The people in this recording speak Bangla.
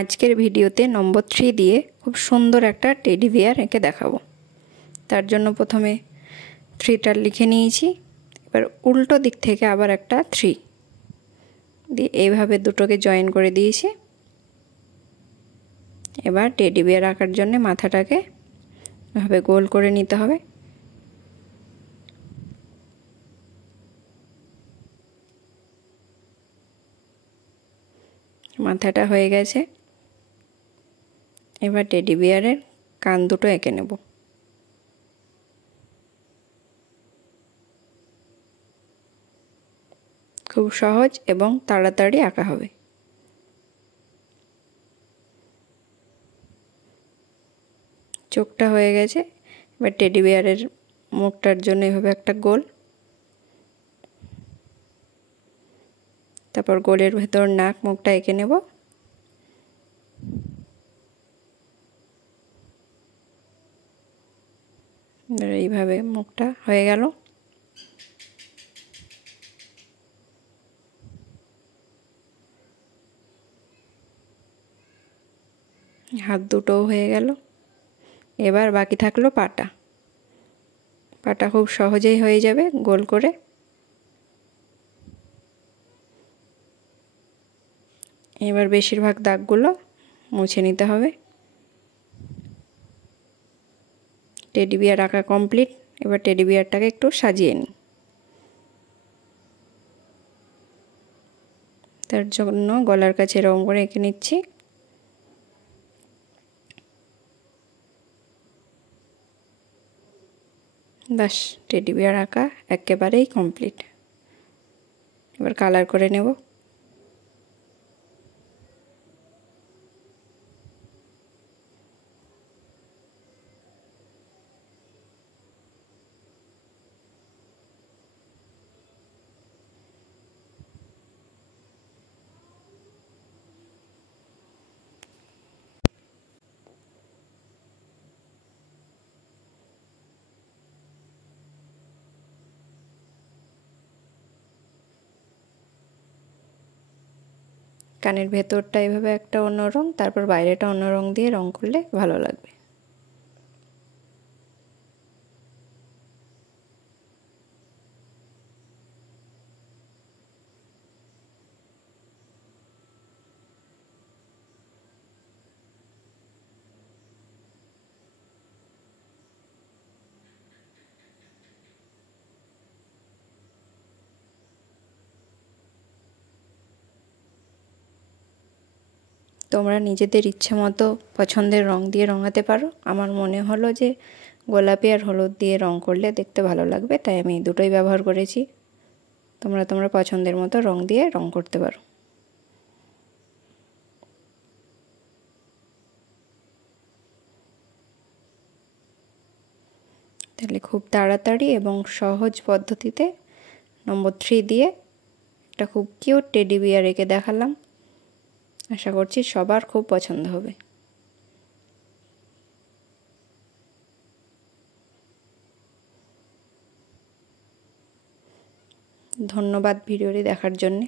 আজকের ভিডিওতে নম্বর 3 দিয়ে খুব সুন্দর একটা টেডি বিয়ার এঁকে দেখাবো। তার জন্য প্রথমে 3টা লিখে নিয়েছি। এবার উল্টো দিক থেকে আবার একটা 3 দিয়ে এইভাবে দুটোকে জয়েন করে দিয়েছি। এবার টেডি বিয়ার আঁকার জন্য মাথাটাকে এভাবে গোল করে নিতে হবে। মাথাটা হয়ে গেছে। এবার টেডি বিয়ারের কান দুটো এঁকে নেব। খুব সহজ এবং তাড়াতাড়ি আঁকা হবে। চোখটা হয়ে গেছে। এবার টেডি বিয়ারের মুখটার জন্য এভাবে একটা গোল, তারপর গোলের ভেতর নাক মুখটা এঁকে নেব। এইভাবে মুখটা হয়ে গেল। হাত দুটোও হয়ে গেল। এবার বাকি থাকলো পাটা। পাটা খুব সহজেই হয়ে যাবে গোল করে। এবার বেশিরভাগ দাগগুলো মুছে নিতে হবে। টেডি বিয়ার আঁকা কমপ্লিট। এবার টেডি বিয়ারটাকে একটু সাজিয়ে নিই। তার জন্য গলার কাছে এরকম করে এঁকে নিচ্ছি। বাস, টেডি বিয়ার আঁকা একেবারেই কমপ্লিট। এবার কালার করে নেব। কানের ভেতরটা এভাবে একটা অন্য রং, তারপর বাইরেটা অন্য রং দিয়ে রং করলে ভালো লাগবে। তোমরা নিজেদের ইচ্ছে মতো পছন্দের রং দিয়ে রঙাতে পারো। আমার মনে হলো যে গোলাপি আর হলুদ দিয়ে রং করলে দেখতে ভালো লাগবে, তাই আমি দুটোই ব্যবহার করেছি। তোমরা পছন্দের মতো রং দিয়ে রং করতে পারো। তাহলে খুব তাড়াতাড়ি এবং সহজ পদ্ধতিতে নম্বর 3 দিয়ে একটা খুব কিউট টেডি বিয়ার এঁকে দেখালাম। আশা করছি সবার খুব পছন্দ হবে। ধন্যবাদ ভিডিওটি দেখার জন্যে।